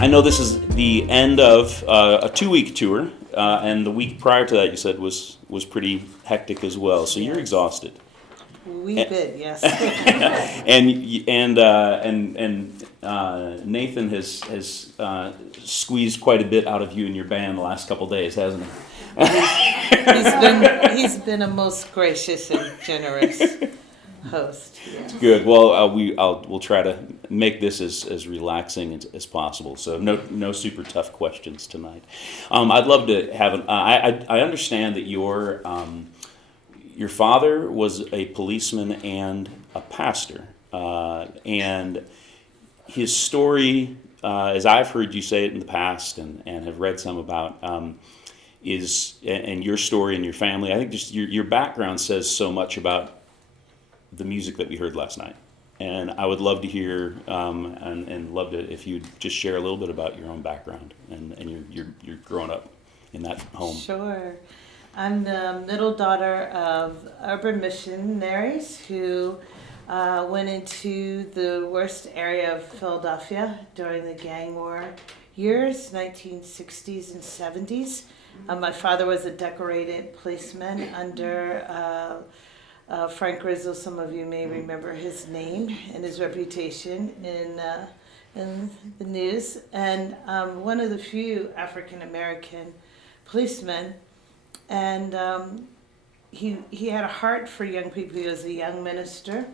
I know this is the end of a 2-week tour, and the week prior to that you said was pretty hectic as well. So you're exhausted. We've been, yes. and Nathan has squeezed quite a bit out of you and your band the last couple days, hasn't he? He's been a most gracious and generous host. Yes. Good. Well, we'll try to make this as relaxing as possible. So no super tough questions tonight. I'd love to have I understand that your father was a policeman and a pastor, and his story, as I've heard you say it in the past and have read some about, and your story and your family. I think just your background says so much about the music that we heard last night, and I would love to hear and love to if you'd just share a little bit about your own background and your growing up in that home. Sure. I'm the middle daughter of urban missionaries who went into the worst area of Philadelphia during the gang war years, 1960s and 70s. My father was a decorated policeman under Frank Rizzo. Some of you may remember his name and his reputation in the news. And one of the few African American policemen. And he had a heart for young people. He was a young minister,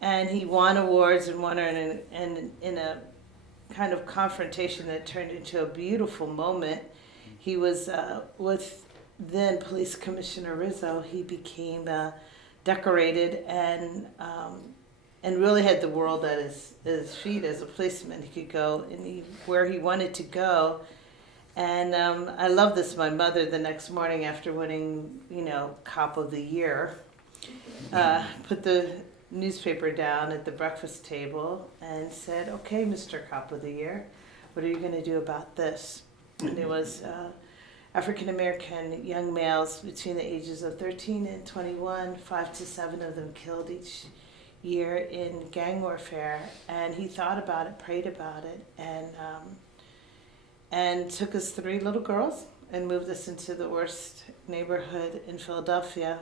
and he won awards and won in a kind of confrontation that turned into a beautiful moment. He was with then Police Commissioner Rizzo. He became decorated and really had the world at his feet as a policeman. He could go where he wanted to go. And I love this. My mother, the next morning after winning, Cop of the Year, put the newspaper down at the breakfast table and said, "Okay, Mr. Cop of the Year, what are you going to do about this?" And it was African American young males between the ages of 13 and 21, 5 to 7 of them killed each year in gang warfare. And he thought about it, prayed about it, and took us 3 little girls and moved us into the worst neighborhood in Philadelphia.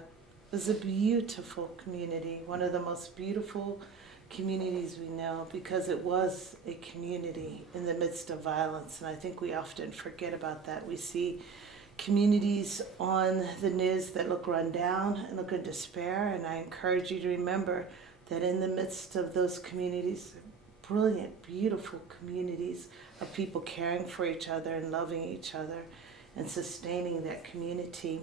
It was a beautiful community, one of the most beautiful communities we know, because it was a community in the midst of violence. And I think we often forget about that. We see communities on the news that look run down and look in despair, and I encourage you to remember that in the midst of those communities, brilliant, beautiful communities of people caring for each other and loving each other and sustaining that community.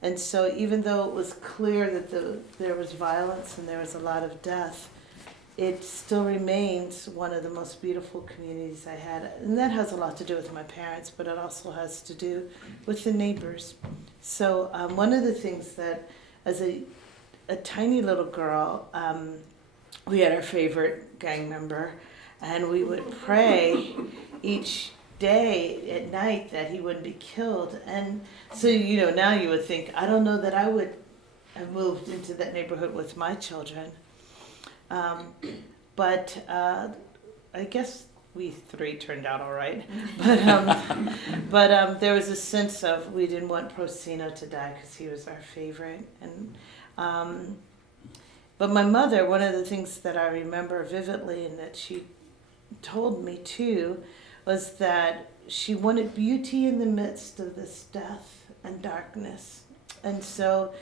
And so even though it was clear that there was violence and there was a lot of death, it still remains one of the most beautiful communities I had. And that has a lot to do with my parents, but it also has to do with the neighbors. So one of the things that, as a tiny little girl, we had our favorite gang member, and we would pray each day at night that he wouldn't be killed. And so, now you would think, I don't know that I would have moved into that neighborhood with my children. But I guess we 3 turned out all right. But there was a sense of we didn't want Procino to die because he was our favorite. And but my mother, one of the things that I remember vividly and that she told me too, was that she wanted beauty in the midst of this death and darkness. And so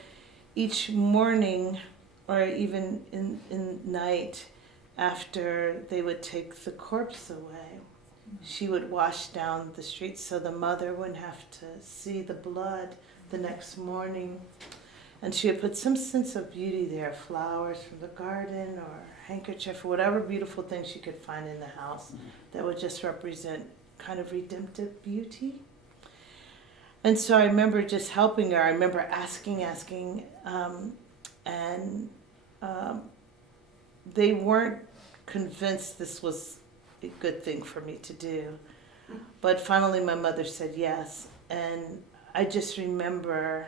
each morning, or even in night, after they would take the corpse away, she would wash down the streets so the mother wouldn't have to see the blood the next morning. And she would put some sense of beauty there, flowers from the garden or handkerchief or whatever beautiful thing she could find in the house that would just represent kind of redemptive beauty. And so I remember just helping her. I remember asking, and they weren't convinced this was a good thing for me to do. But finally my mother said yes. And I just remember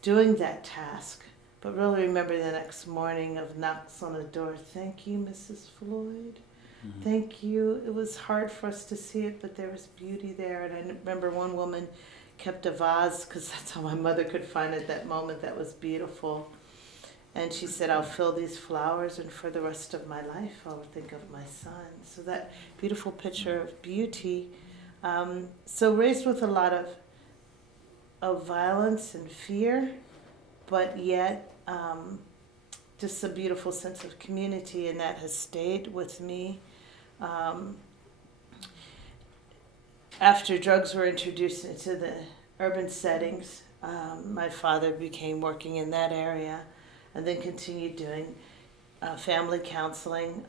doing that task, but really remember the next morning of knocks on the door. "Thank you, Mrs. Floyd. Thank you. It was hard for us to see it, but there was beauty there. And I remember one woman kept a vase, because that's how my mother could find at that moment, that was beautiful. And she said, I'll fill these flowers, and for the rest of my life, I'll think of my son. So that beautiful picture of beauty. So raised with a lot of violence and fear, but yet just a beautiful sense of community, and that has stayed with me. After drugs were introduced into the urban settings, my father began working in that area, and then continued doing family counseling.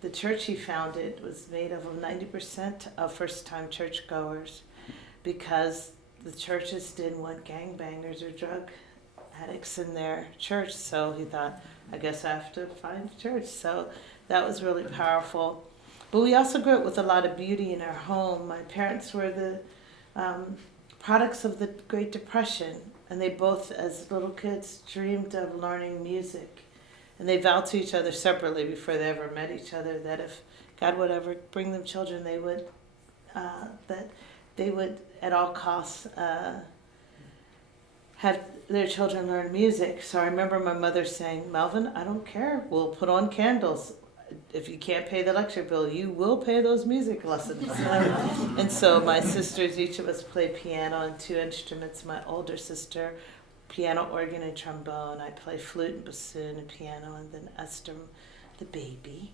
The church he founded was made up of 90% of first-time churchgoers, because the churches didn't want gangbangers or drug addicts in their church. So he thought, I guess I have to find a church. So that was really powerful. But we also grew up with a lot of beauty in our home. My parents were the products of the Great Depression, and they both, as little kids, dreamed of learning music. And they vowed to each other separately before they ever met each other that if God would ever bring them children, they would at all costs have their children learn music. So I remember my mother saying, Melvin, I don't care, we'll put on candles. If you can't pay the lecture bill, you will pay those music lessons. And so my sisters, each of us played piano and 2 instruments. My older sister, piano, organ, and trombone. I play flute and bassoon and piano, and then Esther, the baby,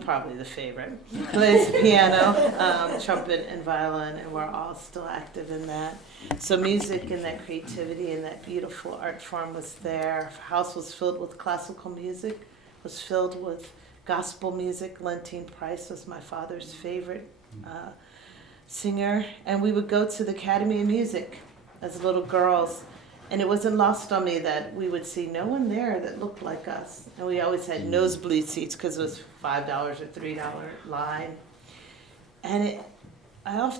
probably the favorite, plays piano, trumpet, and violin, and we're all still active in that. So music and that creativity and that beautiful art form was there. Our house was filled with classical music, was filled with gospel music. Lentine Price was my father's favorite singer, and we would go to the Academy of Music as little girls. And it wasn't lost on me that we would see no one there that looked like us. And we always had nosebleed seats because it was $5 or $3 line. And I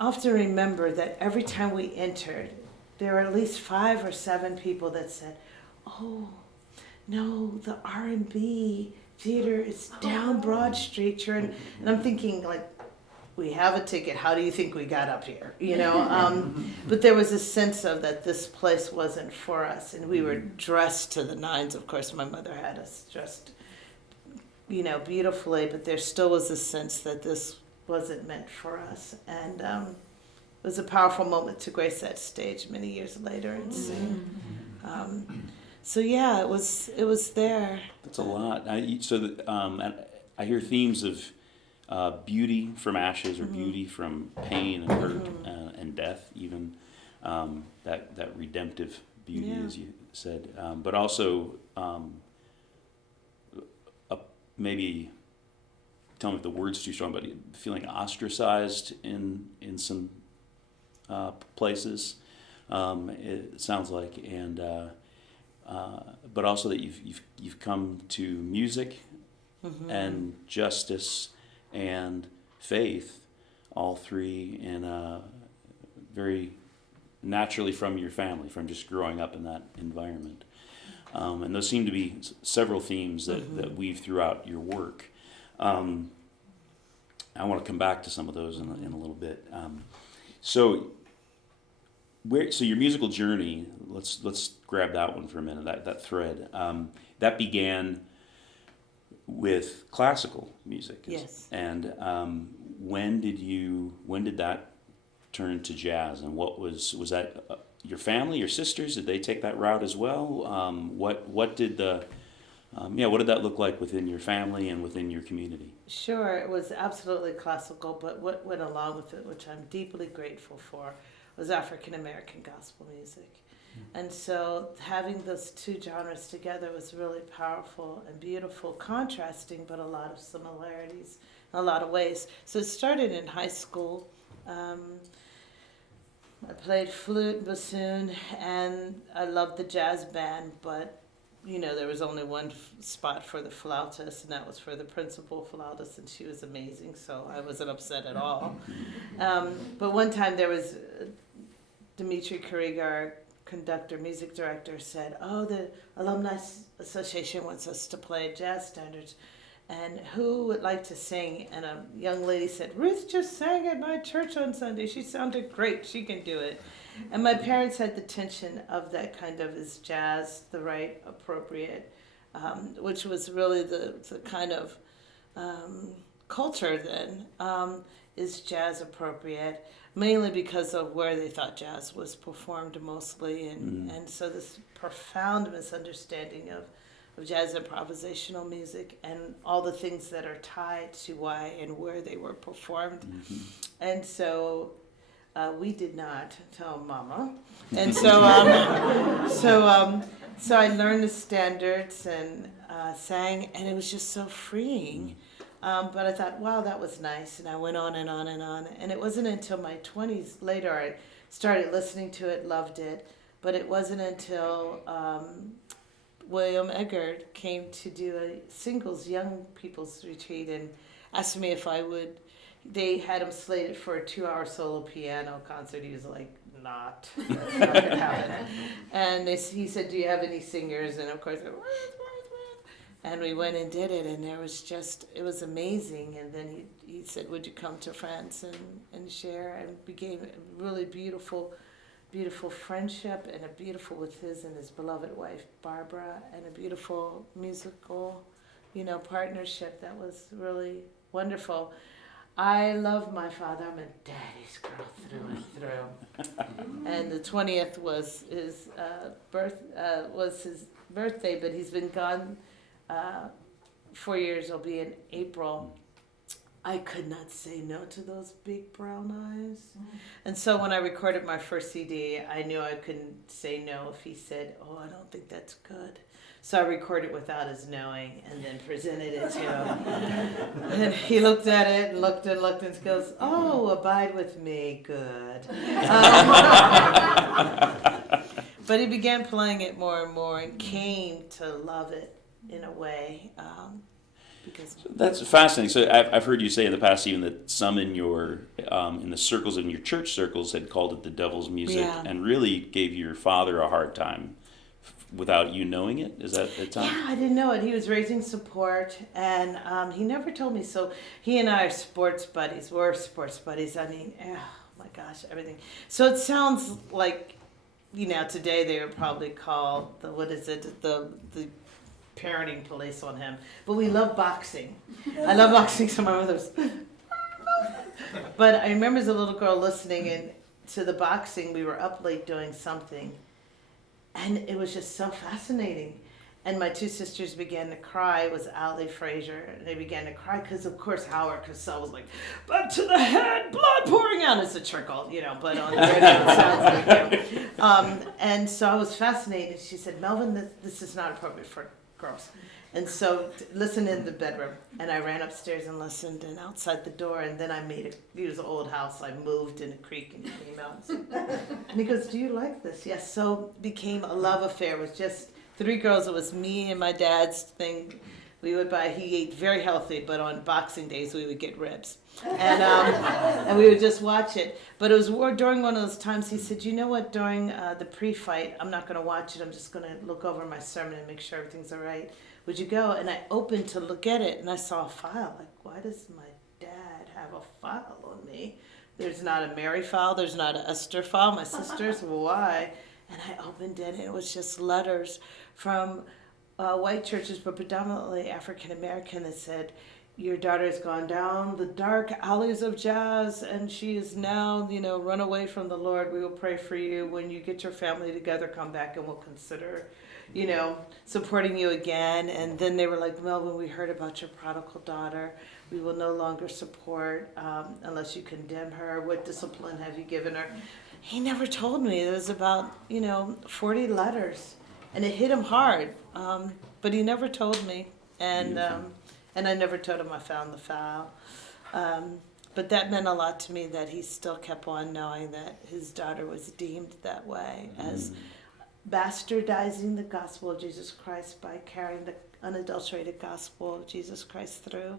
often remember that every time we entered, there were at least 5 or 7 people that said, oh, no, the R&B theater is down Broad Street. And I'm thinking, like, we have a ticket, how do you think we got up here? You know, but there was a sense of that this place wasn't for us, and we were dressed to the nines. Of course, my mother had us dressed, you know, beautifully, but there still was a sense that this wasn't meant for us. And it was a powerful moment to grace that stage many years later and sing. So yeah, it was there. That's a lot. I hear themes of beauty from ashes, or beauty from pain and hurt and death, even that redemptive beauty, as you said, but also maybe tell me if the word's too strong, but feeling ostracized in some places. It sounds like, and but also that you've come to music and justice and faith, all three in very naturally from your family, from just growing up in that environment. And those seem to be several themes that weave throughout your work. I want to come back to some of those in a little bit. So your musical journey, let's grab that one for a minute, that thread. That began with classical music. Yes. And when did that turn to jazz? And was that your family, your sisters? Did they take that route as well? What did that look like within your family and within your community? Sure, it was absolutely classical, but what went along with it, which I'm deeply grateful for, was African American gospel music. And so having those two genres together was really powerful and beautiful, contrasting, but a lot of similarities in a lot of ways. So it started in high school. I played flute, bassoon, and I loved the jazz band, but there was only one spot for the flautist, and that was for the principal flautist, and she was amazing, so I wasn't upset at all. But one time there was Dimitri Karigar, conductor, music director, said, the Alumni Association wants us to play jazz standards. and who would like to sing? And a young lady said, Ruth just sang at my church on Sunday. She sounded great. She can do it. And my parents had the tension of that kind of, is jazz the right, appropriate, which was really the kind of culture then. Is jazz appropriate? Mainly because of where they thought jazz was performed mostly. And so this profound misunderstanding of jazz improvisational music and all the things that are tied to why and where they were performed. And so we did not tell Mama. And so so I learned the standards and sang, and it was just so freeing. But I thought, wow, that was nice. And I went on and on and on. And it wasn't until my 20s later I started listening to it, loved it. But it wasn't until William Eggert came to do a singles young people's retreat and asked me if I would. They had him slated for a 2-hour solo piano concert. He was like, that's not going to happen. And he said, do you have any singers? And of course, and we went and did it, and it was amazing. And then he said, would you come to France and share? And became a really beautiful friendship, and a beautiful with his and his beloved wife, Barbara, and a beautiful musical, partnership that was really wonderful. I love my father. I'm a daddy's girl through and through. And the 20th was his birthday, but he's been gone 4 years. It'll be in April. I could not say no to those big brown eyes. And so when I recorded my first CD, I knew I couldn't say no if he said, oh, I don't think that's good. So I recorded without his knowing and then presented it to him. And he looked at it and looked and goes, oh, abide with me, good. But he began playing it more and more and came to love it in a way. Because that's fascinating. So I've heard you say in the past even that some in your in the circles, in your church circles, had called it the devil's music, and really gave your father a hard time without you knowing it. Is that the time? Yeah, I didn't know it. He was raising support, and he never told me. So he and I are sports buddies. We're sports buddies. I mean, oh my gosh, everything. So it sounds like, today they would probably call the parenting police on him. But we love boxing. I love boxing, so my mother was. But I remember as a little girl listening to the boxing. We were up late doing something, and it was just so fascinating. And my two sisters began to cry. It was Ali Frazier, and they began to cry because, of course, Howard Cosell was like, "Back to the head, blood pouring out." It's a trickle, but on the radio it sounds like and so I was fascinated. She said, "Melvin, this is not appropriate for girls." And so listened in the bedroom, and I ran upstairs and listened, and outside the door, and then I it was an old house. I moved in a creek and came out. And he goes, "Do you like this?" Yes. So became a love affair with just 3 girls. It was me and my dad's thing. We would he ate very healthy, but on Boxing Days we would get ribs. And we would just watch it. But it was during one of those times he said, "You know what, during the pre-fight, I'm not going to watch it. I'm just going to look over my sermon and make sure everything's all right. Would you go?" And I opened to look at it, and I saw a file. Like, why does my dad have a file on me? There's not a Mary file. There's not an Esther file. My sisters, why? And I opened it, and it was just letters from white churches, but predominantly African American, that said, "Your daughter has gone down the dark alleys of jazz, and she is now, run away from the Lord. We will pray for you. When you get your family together, come back and we'll consider, supporting you again." And then they were like, "Melvin, we heard about your prodigal daughter. We will no longer support unless you condemn her. What discipline have you given her?" He never told me. It was about, 40 letters. And it hit him hard. But he never told me. And I never told him I found the file. But that meant a lot to me, that he still kept on knowing that his daughter was deemed that way, as bastardizing the gospel of Jesus Christ by carrying the unadulterated gospel of Jesus Christ through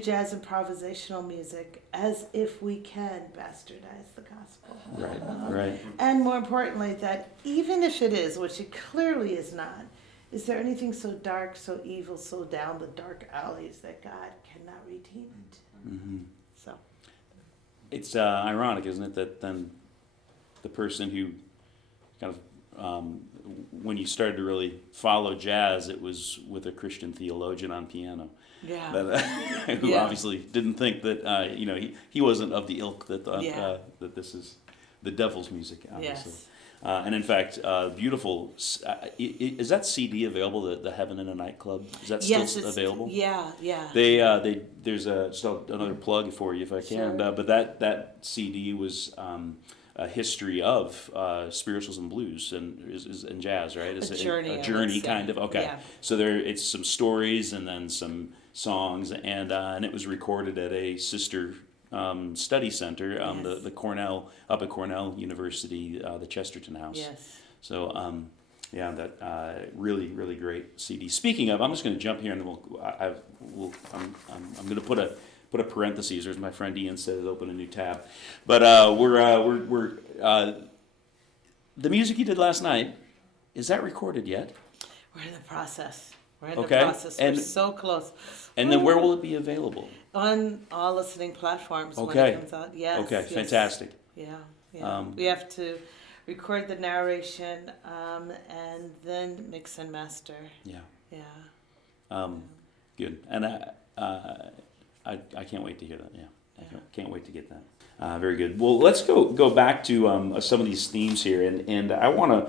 jazz improvisational music, as if we can bastardize the gospel. Right. And more importantly, that even if it is, which it clearly is not, is there anything so dark, so evil, so down the dark alleys that God cannot redeem it? Mm-hmm. So, It's ironic, isn't it, that then the person who kind of, when you started to really follow jazz, it was with a Christian theologian on piano. yeah. Who Yeah. obviously didn't think that, he wasn't of the ilk that thought Yeah. that this is the devil's music, obviously. Yes. And in fact, beautiful. Is that CD available? The Heaven in a Nightclub, is that Yes, still it's, available? yeah, yeah. There's still another plug for you if I can. Sure. But that CD was a history of spiritualism, blues, and jazz, right? It's A journey a of journey, it, kind yeah. of. Okay, Yeah. so it's some stories and then some songs, and it was recorded at a sister study center, Yes. the Cornell, up at Cornell University, the Chesterton House. Yes. So that really, really great CD. Speaking of, I'm just going to jump here and I'm going to put a parentheses, or as my friend Ian said, open a new tab. But we're the music you did last night, is that recorded yet? We're in the process. Okay. We're And- so close. And then where will it be available? On all listening platforms when Okay. it comes out. Yes. Okay, yes. fantastic. Yeah. Yeah. We have to record the narration and then mix and master. Yeah. Yeah. Good. And I can't wait to hear that. Yeah. I can't wait to get that. Very good. Well, let's go back to some of these themes here, and I want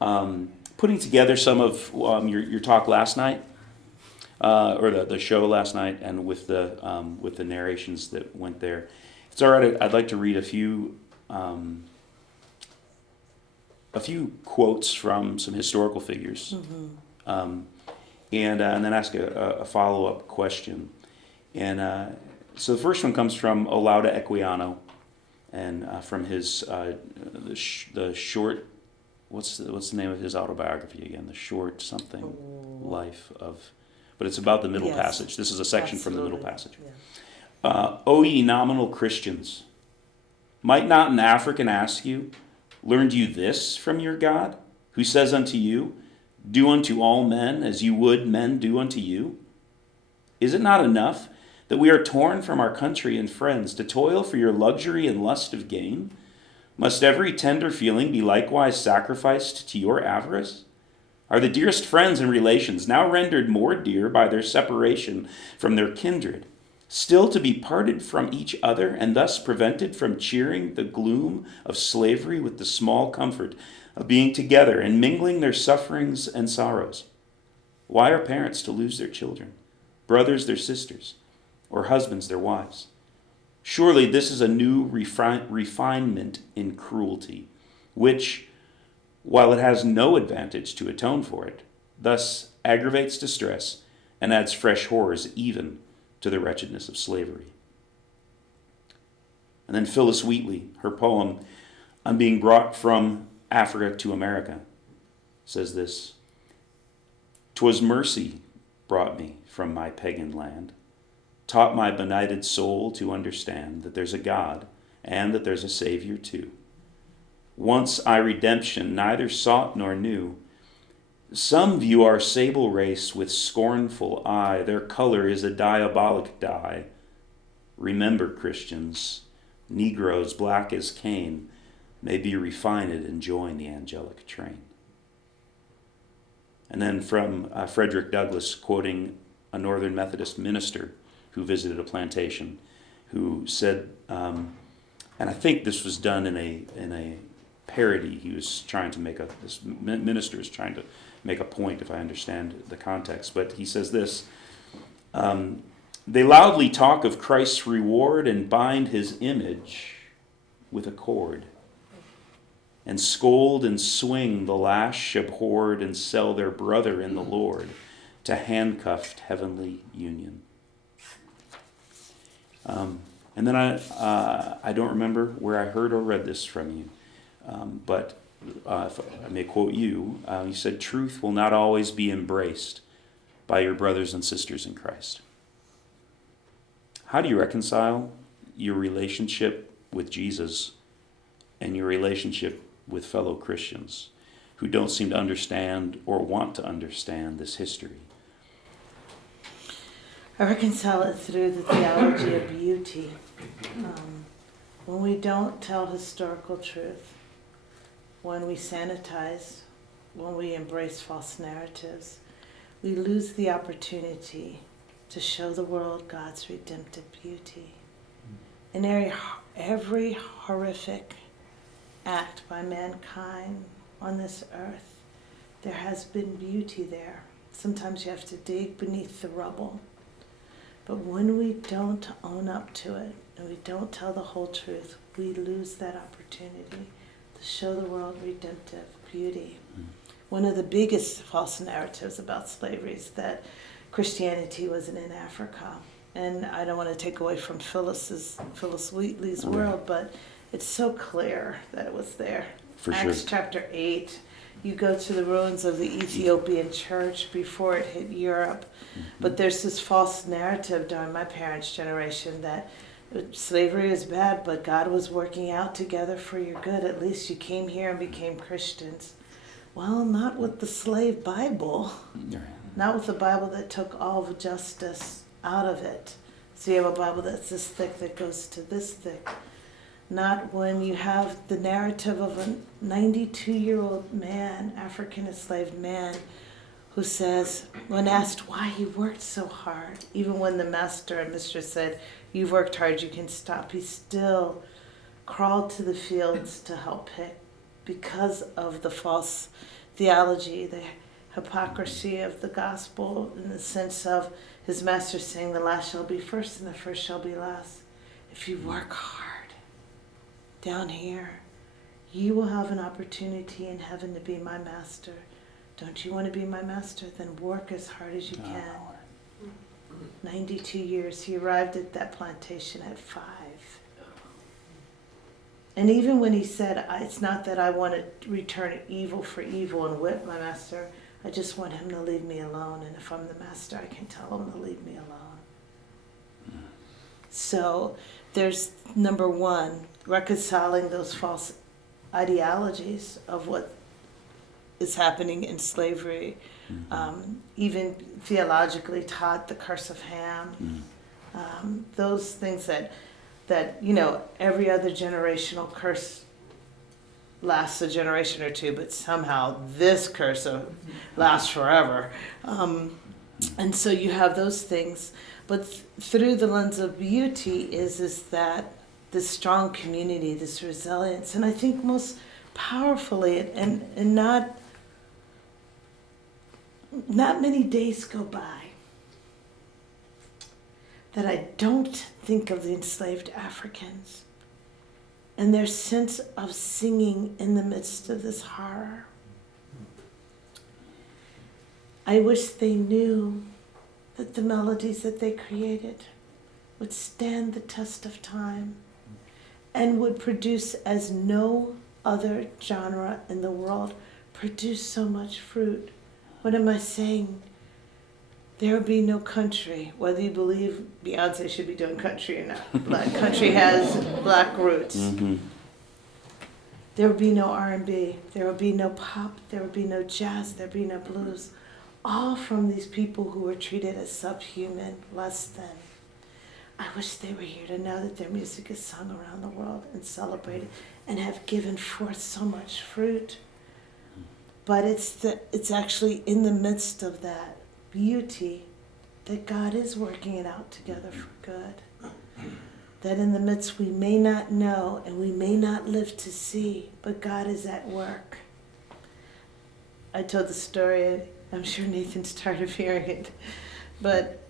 to putting together some of your talk last night, or the show last night, and with the narrations that went there. If it's all right, I'd like to read a few quotes from some historical figures, and then ask a follow-up question. And so the first one comes from Olaudah Equiano, and from his the short. What's the name of his autobiography again? The Short Something Life of. But it's about the middle Yes. passage. This is a section from the middle Absolutely. passage. Yeah. O ye nominal Christians, might not an African ask you, learned you this from your God, who says unto you, do unto all men as you would men do unto you? Is it not enough that we are torn from our country and friends to toil for your luxury and lust of gain? Must every tender feeling be likewise sacrificed to your avarice? Are the dearest friends and relations now rendered more dear by their separation from their kindred, still to be parted from each other and thus prevented from cheering the gloom of slavery with the small comfort of being together and mingling their sufferings and sorrows? Why are parents to lose their children, brothers their sisters, or husbands their wives? Surely this is a new refinement in cruelty, which, while it has no advantage to atone for it, thus aggravates distress and adds fresh horrors even to the wretchedness of slavery. And then Phyllis Wheatley, her poem on being brought from Africa to America, says this: "'Twas mercy brought me from my pagan land, taught my benighted soul to understand that there's a God and that there's a Savior too. Once I redemption neither sought nor knew. Some view our sable race with scornful eye. Their color is a diabolic dye. Remember, Christians, Negroes black as Cain may be refined and join the angelic train." And then from Frederick Douglass, quoting a Northern Methodist minister who visited a plantation, who said, and I think this was done in a parody. He was trying to this minister is trying to make a point, if I understand the context. But he says this: "They loudly talk of Christ's reward and bind his image with a cord, and scold and swing the lash abhorred and sell their brother in the Lord to handcuffed heavenly union." And then I don't remember where I heard or read this from you, but if I may quote you, you said, "Truth will not always be embraced by your brothers and sisters in Christ." How do you reconcile your relationship with Jesus and your relationship with fellow Christians? who don't seem to understand or want to understand this history? I reconcile it through the theology of beauty. When we don't tell historical truth, when we sanitize, when we embrace false narratives, we lose the opportunity to show the world God's redemptive beauty. In every horrific act by mankind on this earth, there has been beauty there. Sometimes you have to dig beneath the rubble. But when we don't own up to it and we don't tell the whole truth, we lose that opportunity to show the world redemptive beauty. One of the biggest false narratives about slavery is that Christianity wasn't in Africa. And I don't want to take away from Phyllis Wheatley's world, but it's so clear that it was there. For Acts sure. chapter 8, you go to the ruins of the Ethiopian church before it hit Europe. But there's this false narrative during my parents' generation that slavery is bad, but God was working out together for your good. At least you came here and became Christians. Well, not with the slave Bible. Not with the Bible that took all of justice out of it. So you have a Bible that's this thick that goes to this thick. Not when you have the narrative of a 92-year-old man, African enslaved man, who says, when asked why he worked so hard, even when the master and mistress said, you've worked hard, you can stop, he still crawled to the fields to help pick because of the false theology, the hypocrisy of the gospel, in the sense of his master saying, the last shall be first and the first shall be last. If you work hard down here, you will have an opportunity in heaven to be my master. Don't you want to be my master? Then work as hard as you can. 92 years. He arrived at that plantation at 5. And even when he said, it's not that I want to return evil for evil and whip my master, I just want him to leave me alone. And if I'm the master, I can tell him to leave me alone. So there's, number one, reconciling those false ideologies of what is happening in slavery, even theologically taught the curse of Ham, those things that every other generational curse lasts a generation or two, but somehow this curse lasts forever. And so you have those things, but through the lens of beauty is that this strong community, this resilience, and I think most powerfully, and not many days go by that I don't think of the enslaved Africans and their sense of singing in the midst of this horror. I wish they knew that the melodies that they created would stand the test of time and would produce as no other genre in the world produced so much fruit. What am I saying? There would be no country, whether you believe Beyonce should be doing country or not. Black country has black roots. Mm-hmm. There would be no R&B. There would be no pop. There would be no jazz. There would be no blues. All from these people who were treated as subhuman, less than. I wish they were here to know that their music is sung around the world and celebrated and have given forth so much fruit. But it's actually in the midst of that beauty that God is working it out together for good. That in the midst we may not know and we may not live to see, but God is at work. I told the story, I'm sure Nathan's tired of hearing it, but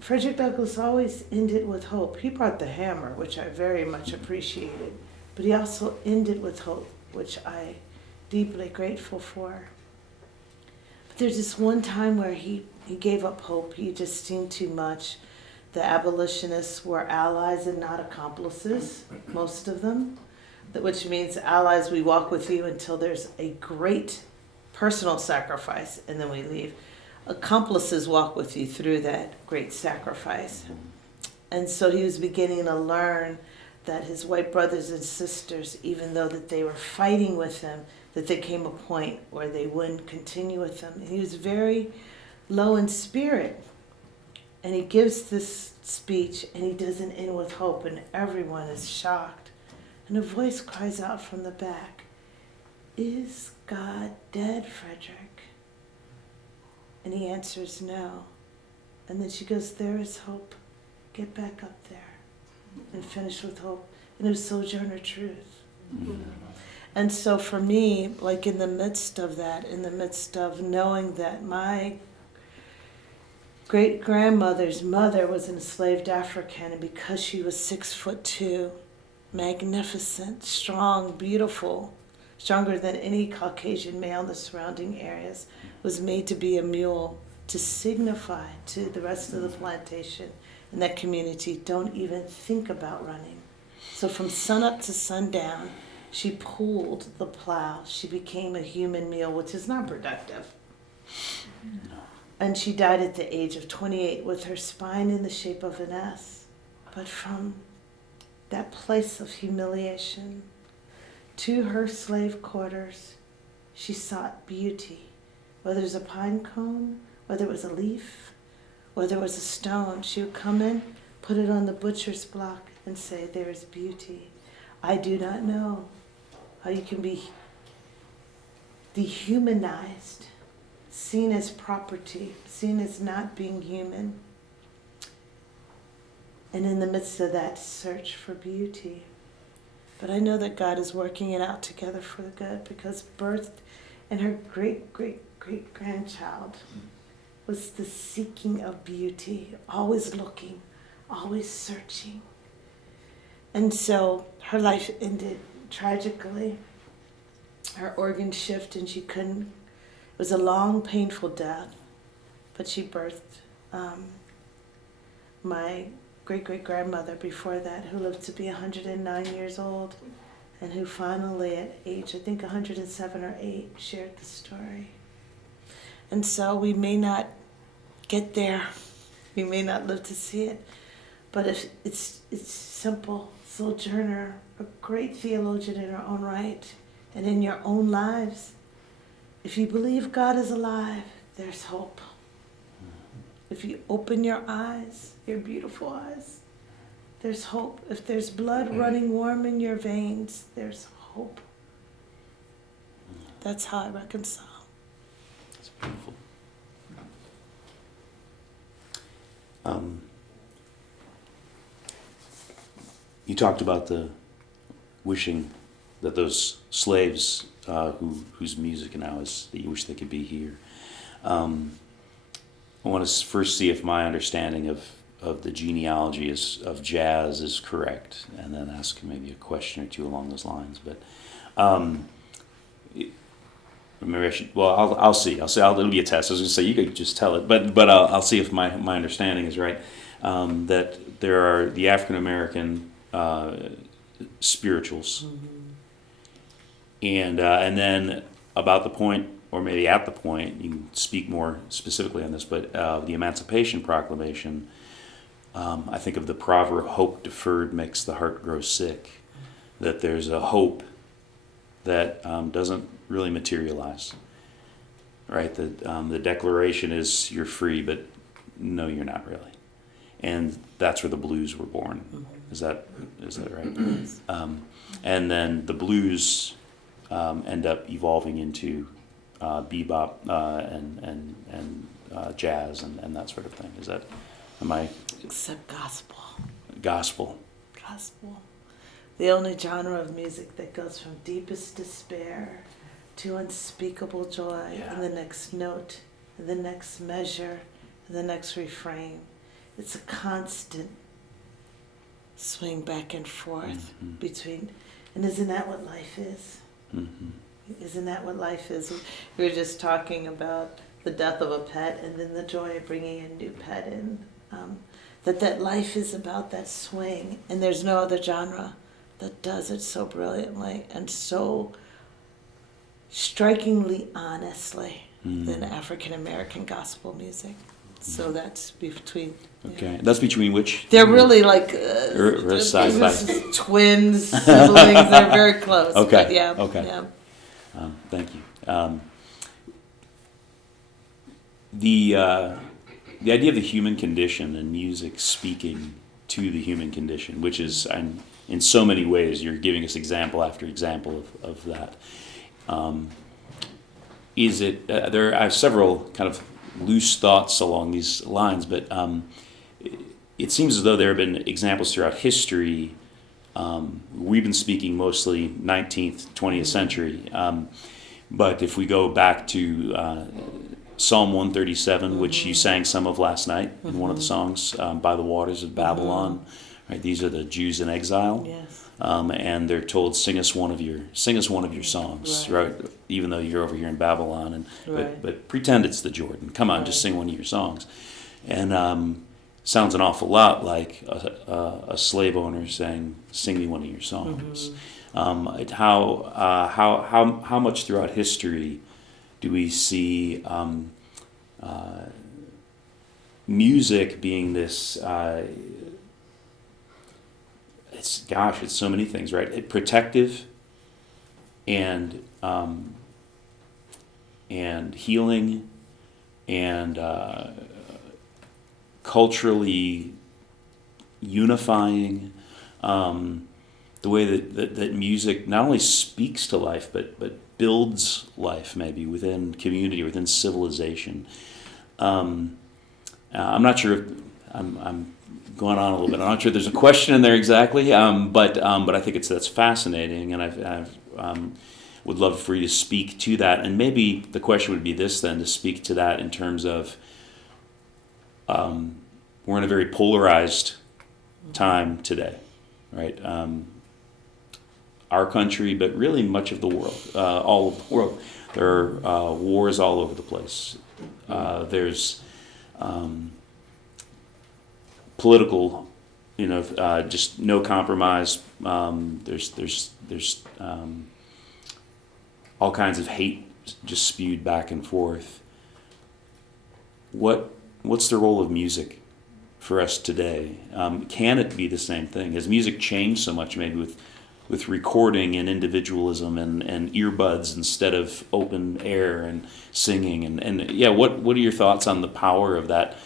Frederick Douglass always ended with hope. He brought the hammer, which I very much appreciated, but he also ended with hope, which I deeply grateful for. But there's this one time where he gave up hope. He just seen too much. The abolitionists were allies and not accomplices, most of them, which means allies, we walk with you until there's a great personal sacrifice and then we leave. Accomplices walk with you through that great sacrifice. And so he was beginning to learn that his white brothers and sisters, even though that they were fighting with him, that there came a point where they wouldn't continue with him. And he was very low in spirit. And he gives this speech, and he doesn't end with hope, and everyone is shocked. And a voice cries out from the back, "Is God dead, Frederick?" And he answers, "No." And then she goes, "There is hope. Get back up there." And finish with hope. And it was Sojourner Truth. Mm-hmm. And so for me, like in the midst of that, in the midst of knowing that my great-grandmother's mother was an enslaved African, and because she was 6'2", magnificent, strong, beautiful, stronger than any Caucasian male in the surrounding areas, was made to be a mule to signify to the rest of the plantation and that community, don't even think about running. So from sunup to sundown, she pulled the plow. She became a human mule, which is not productive. No. And she died at the age of 28 with her spine in the shape of an S. But from that place of humiliation to her slave quarters, she sought beauty. Whether it was a pine cone, whether it was a leaf, whether it was a stone, she would come in, put it on the butcher's block, and say, "There is beauty." I do not know how you can be dehumanized, seen as property, seen as not being human, and in the midst of that, search for beauty. But I know that God is working it out together for the good, because birth and her great-great-great-grandchild was the seeking of beauty, always looking, always searching. And so her life ended tragically. Her organs shifted and she couldn't. It was a long, painful death, but she birthed my great-great-grandmother before that, who lived to be 109 years old, and who finally at age, I think 107 or 8, shared the story. And so we may not get there, we may not live to see it, but if it's simple. Sojourner, a great theologian in her own right, and in your own lives. If you believe God is alive, there's hope. If you open your eyes, your beautiful eyes, there's hope. If there's blood running warm in your veins, there's hope. That's how I reconcile. That's beautiful. You talked about the wishing that those slaves whose music now is that you wish they could be here. I want to first see if my understanding of the genealogy of jazz is correct, and then ask maybe a question or two along those lines. But maybe I should. Well, I'll see. It'll be a test. I was going to say you could just tell it, but I'll see if my understanding is right. That there are the African American spirituals, and then about the point, or maybe at the point, you can speak more specifically on this, but the Emancipation Proclamation, I think of the proverb, "Hope deferred makes the heart grow sick," that there's a hope that doesn't really materialize, right? The declaration is you're free, but no, you're not really. And that's where the blues were born. Is that right? And then the blues end up evolving into bebop and jazz and that sort of thing. Except gospel. Gospel. The only genre of music that goes from deepest despair to unspeakable joy, and the next note, and the next measure, and the next refrain. It's a constant swing back and forth between, and isn't that what life is? Isn't that what life is? We were just talking about the death of a pet and then the joy of bringing a new pet in. That life is about that swing, and there's no other genre that does it so brilliantly and so strikingly honestly than African American gospel music. So that's between. Okay, that's between which? They're really like side by twins, siblings. They're very close. Okay. But yeah. Okay. Yeah. Thank you. The idea of the human condition and music speaking to the human condition, which is, in so many ways, you're giving us example after example of that. Is it? I have several kind of loose thoughts along these lines, but it seems as though there have been examples throughout history. We've been speaking mostly 19th, 20th century, but if we go back to Psalm 137, which you sang some of last night in one of the songs, by the waters of Babylon. Right, these are the Jews in exile, Yes. and they're told, "Sing us one of your songs," right? Even though you're over here in Babylon, and but pretend it's the Jordan. Come on, just sing one of your songs, and sounds an awful lot like a slave owner saying, "Sing me one of your songs." How much throughout history do we see music being this? It's so many things, right? Protective and healing and culturally unifying. The way that music not only speaks to life, but builds life, maybe within community, within civilization. I'm not sure if I'm going on a little bit. I'm not sure there's a question in there exactly, but I think that's fascinating, and I've would love for you to speak to that. And maybe the question would be this then, to speak to that in terms of we're in a very polarized time today, right? Our country, but really much of the world, all of the world. There are wars all over the place. There's political, just no compromise. There's all kinds of hate just spewed back and forth. What's the role of music for us today? Can it be the same thing? Has music changed so much, maybe with recording and individualism and earbuds instead of open air and singing? And what are your thoughts on the power of that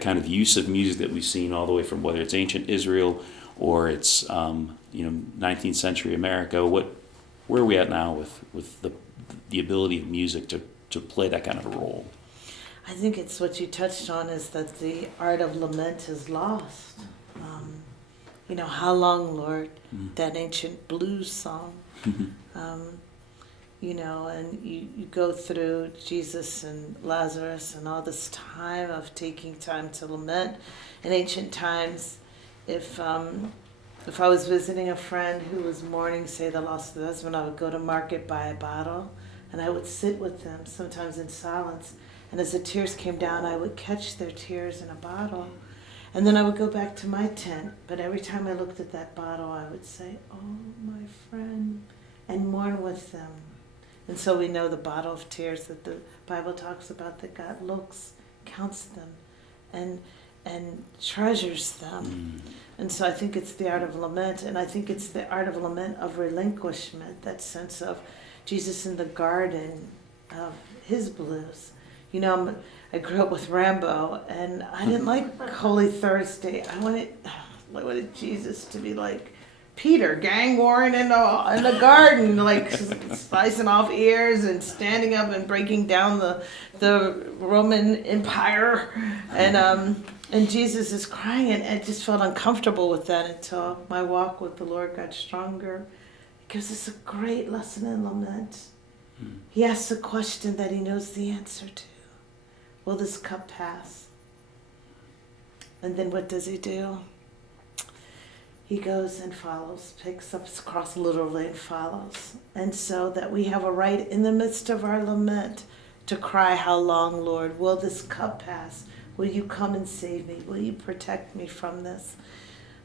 kind of use of music that we've seen all the way from whether it's ancient Israel or it's 19th century America? Where are we at now with the ability of music to play that kind of a role? I think it's what you touched on, is that the art of lament is lost. How long, Lord? That ancient blues song. And you go through Jesus and Lazarus and all this time of taking time to lament. In ancient times, if I was visiting a friend who was mourning, say, the loss of the husband, I would go to market, buy a bottle, and I would sit with them, sometimes in silence. And as the tears came down, I would catch their tears in a bottle. And then I would go back to my tent. But every time I looked at that bottle, I would say, "Oh, my friend," and mourn with them. And so we know the bottle of tears that the Bible talks about, that God looks, counts them, and treasures them. And so I think it's the art of lament, and I think it's the art of lament of relinquishment, that sense of Jesus in the garden, of his blues. I grew up with Rambo, and I didn't like Holy Thursday. I wanted Jesus to be like Peter, gang warring in the garden, like slicing off ears and standing up and breaking down the Roman Empire, and Jesus is crying, and I just felt uncomfortable with that until my walk with the Lord got stronger. It gives us a great lesson in lament. He asks a question that he knows the answer to. Will this cup pass? And then what does he do? He goes and follows, picks up his cross literally and follows. And so that we have a right in the midst of our lament to cry, "How long, Lord? Will this cup pass? Will you come and save me? Will you protect me from this?"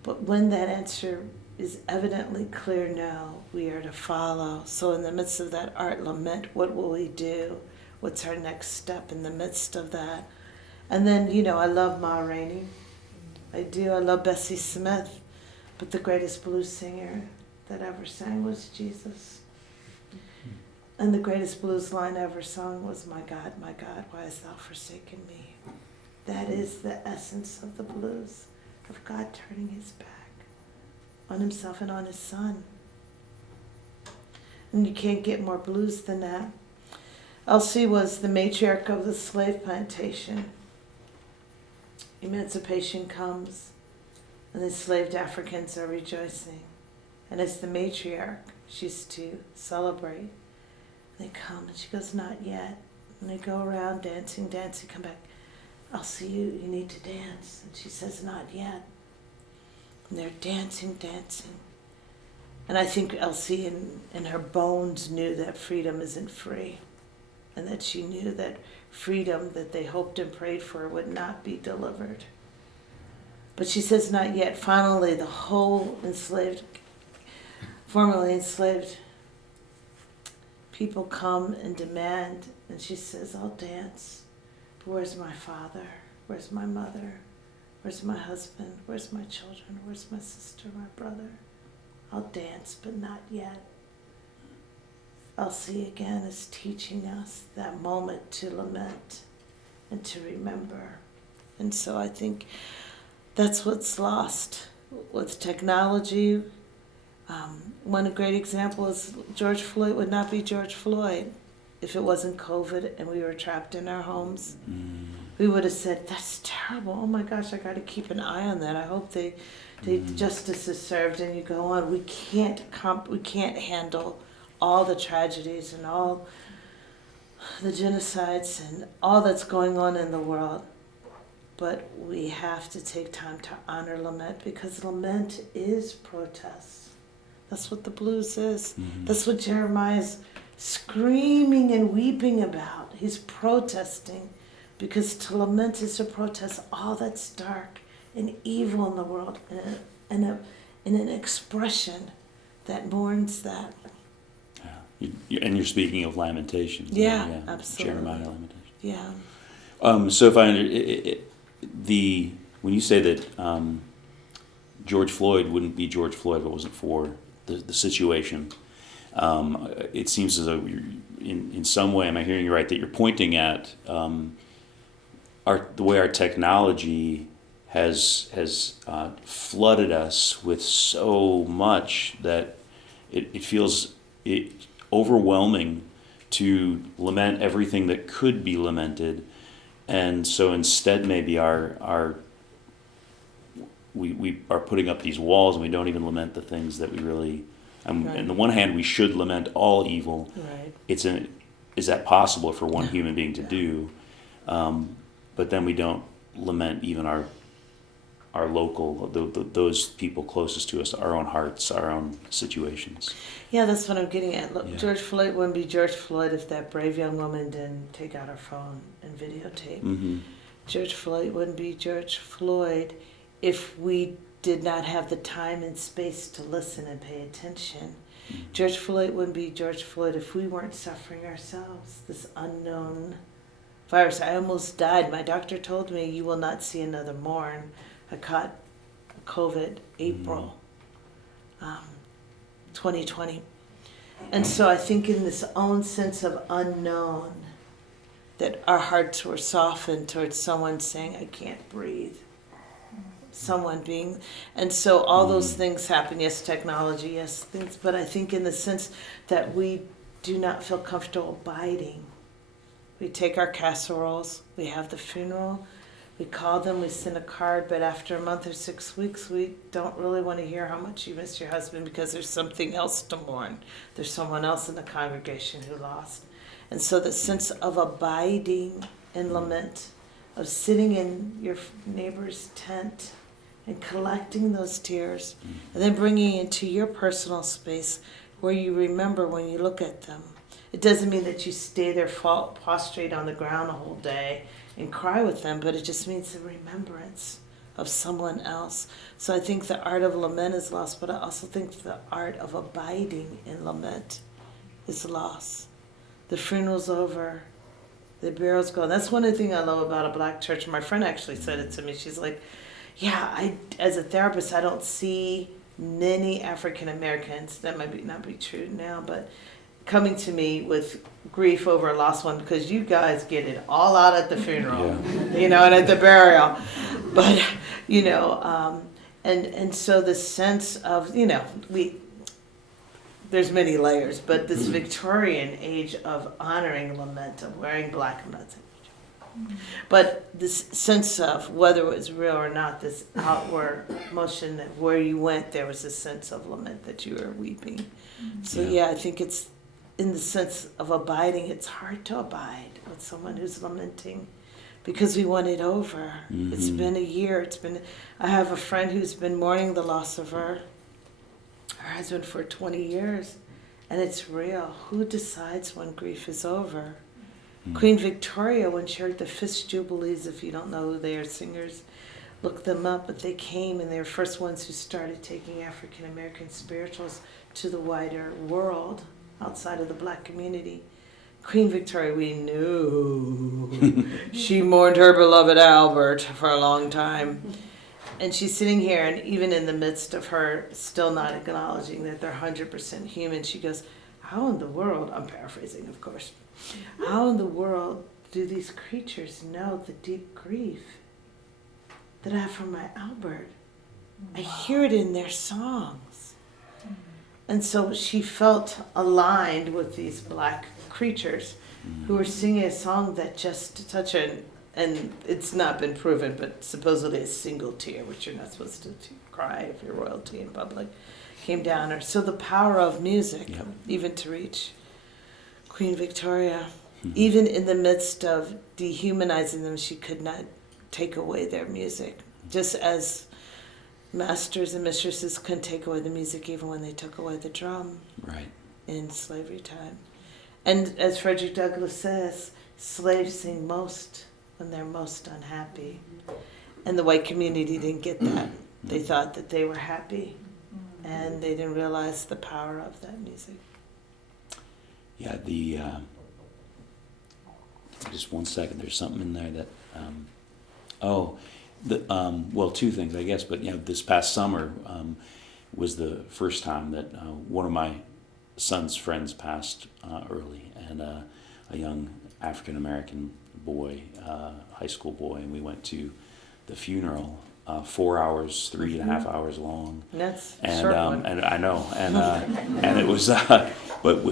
But when that answer is evidently clear, no, we are to follow. So in the midst of that art lament, what will we do? What's our next step in the midst of that? And then, I love Ma Rainey. I do. I love Bessie Smith. But the greatest blues singer that ever sang was Jesus. And the greatest blues line ever sung was, my God, why hast thou forsaken me? That is the essence of the blues, of God turning his back on himself and on his son. And you can't get more blues than that. Elsie was the matriarch of the slave plantation. Emancipation comes, and the enslaved Africans are rejoicing. And as the matriarch, she's to celebrate. They come, and she goes, not yet. And they go around dancing, come back. I'll see you, you need to dance. And she says, not yet. And they're dancing. And I think Elsie in her bones knew that freedom isn't free. And that she knew that freedom that they hoped and prayed for would not be delivered. But she says, not yet. Finally, the whole formerly enslaved people come and demand, and she says, I'll dance, but where's my father? Where's my mother? Where's my husband? Where's my children? Where's my sister, my brother? I'll dance, but not yet. Elsie again is teaching us that moment to lament and to remember. And so I think that's what's lost with technology. One great example is George Floyd would not be George Floyd if it wasn't COVID and we were trapped in our homes. We would have said, that's terrible. Oh my gosh, I got to keep an eye on that. I hope justice is served. And you go on. We can't handle all the tragedies and all the genocides and all that's going on in the world. But we have to take time to honor lament, because lament is protest. That's what the blues is. That's what Jeremiah's screaming and weeping about. He's protesting, because to lament is to protest all that's dark and evil in the world, in an expression that mourns that. And you're speaking of Lamentations. Yeah, absolutely. Jeremiah Lamentations. Yeah. So if when you say that George Floyd wouldn't be George Floyd if it wasn't for the situation, it seems as though in some way, am I hearing you right, that you're pointing at the way our technology has flooded us with so much that it feels overwhelming to lament everything that could be lamented, and so instead maybe we are putting up these walls and we don't even lament the things that we really. Right. On the one hand, we should lament all evil. Right. Is that possible for one human being to do? But then we don't lament even our local, those people closest to us, our own hearts, our own situations. Yeah, that's what I'm getting at. Look, Yeah. George Floyd wouldn't be George Floyd if that brave young woman didn't take out her phone and videotape. Mm-hmm. George Floyd wouldn't be George Floyd if we did not have the time and space to listen and pay attention. Mm-hmm. George Floyd wouldn't be George Floyd if we weren't suffering ourselves, this unknown virus. I almost died. My doctor told me, you will not see another morn. I caught COVID April 2020. And so I think in this own sense of unknown, that our hearts were softened towards someone saying, I can't breathe. Someone being, and so all those things happen. Yes, technology, yes, things, but I think in the sense that we do not feel comfortable abiding. We take our casseroles, we have the funeral, we call them, we send a card, but after a month or 6 weeks, we don't really want to hear how much you miss your husband, because there's something else to mourn. There's someone else in the congregation who lost. And so the sense of abiding in lament, of sitting in your neighbor's tent and collecting those tears, and then bringing it into your personal space where you remember when you look at them. It doesn't mean that you stay there prostrate on the ground the whole day and cry with them, but it just means the remembrance of someone else. So I think the art of lament is lost, but I also think the art of abiding in lament is lost. The funeral's over, the burial's gone. That's one of the things I love about a black church. My friend actually said it to me. She's like, yeah, as a therapist, I don't see many African Americans, that might not be true now, but coming to me with grief over a lost one, because you guys get it all out at the funeral, and at the burial. But, and so the sense of, there's many layers, but this Victorian age of honoring lament, of wearing black, I'm not saying, but this sense of whether it was real or not, this outward motion that where you went, there was a sense of lament that you were weeping. So I think it's in the sense of abiding. It's hard to abide with someone who's lamenting because we want it over. Mm-hmm. It's been a year. I have a friend who's been mourning the loss of her husband for 20 years, and it's real. Who decides when grief is over? Queen Victoria, when she heard the Fisk Jubilees, if you don't know who they are, singers, look them up, but they came and they were the first ones who started taking African American spirituals to the wider world outside of the black community. Queen Victoria, we knew she mourned her beloved Albert for a long time. And she's sitting here, and even in the midst of her still not acknowledging that they're 100% human, she goes, how in the world, I'm paraphrasing, of course, how in the world do these creatures know the deep grief that I have for my Albert? I hear it in their songs. And so she felt aligned with these black creatures who were singing a song that just touched her. And it's not been proven, but supposedly a single tear, which you're not supposed to cry if you're royalty in public, came down her. So the power of music, even to reach Queen Victoria, even in the midst of dehumanizing them, she could not take away their music. Just as masters and mistresses couldn't take away the music even when they took away the drum in slavery time. And as Frederick Douglass says, slaves sing most when they're most unhappy. And the white community didn't get that. They thought that they were happy, and they didn't realize the power of that music. Yeah, just 1 second, there's something in there that, well, two things, I guess, but, this past summer was the first time that one of my son's friends passed early, and a young African-American boy, high school boy, and we went to the funeral, 4 hours, 3.5 hours long. That's a short one. And I know, and it was, but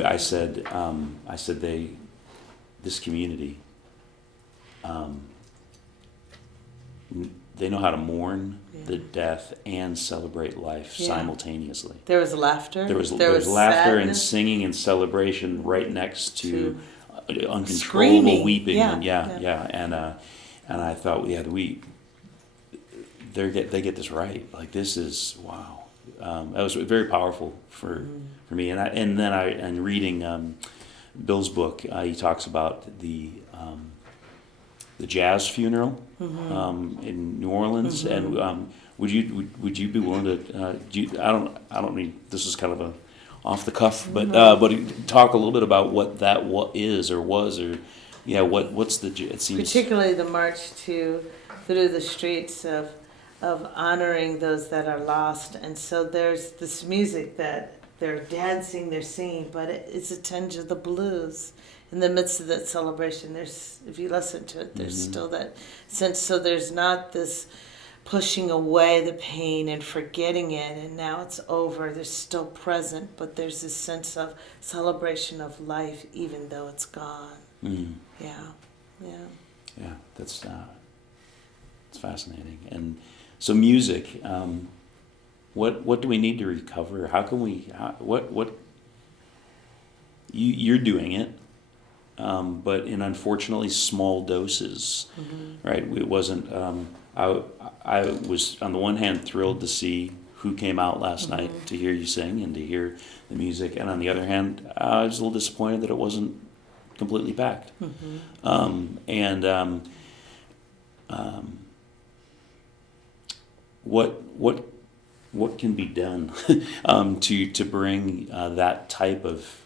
I said, this community, they know how to mourn the death and celebrate life simultaneously. There was laughter. There was laughter sadness. And singing and celebration right next to uncontrollable screaming. Weeping. And I thought, they get this right. Like, this is wow. That was very powerful for me. And reading Bill's book, he talks about the jazz funeral in New Orleans, and would you be willing to? I don't mean, this is kind of a off the cuff, but talk a little bit about what that is or was, or what's the, it seems, particularly the march through the streets of honoring those that are lost. And so there's this music that they're dancing, they're singing, but it's a tinge of the blues in the midst of that celebration. There's, if you listen to it, there's still that sense. So there's not this pushing away the pain and forgetting it, and now it's over. They're still present, but there's this sense of celebration of life, even though it's gone. Yeah, that's it's fascinating. And so music, what do we need to recover? How can we? You're doing it, but in unfortunately small doses, right? It wasn't. I was on the one hand thrilled to see who came out last night to hear you sing and to hear the music, and on the other hand, I was a little disappointed that it wasn't completely packed. What can be done to bring that type of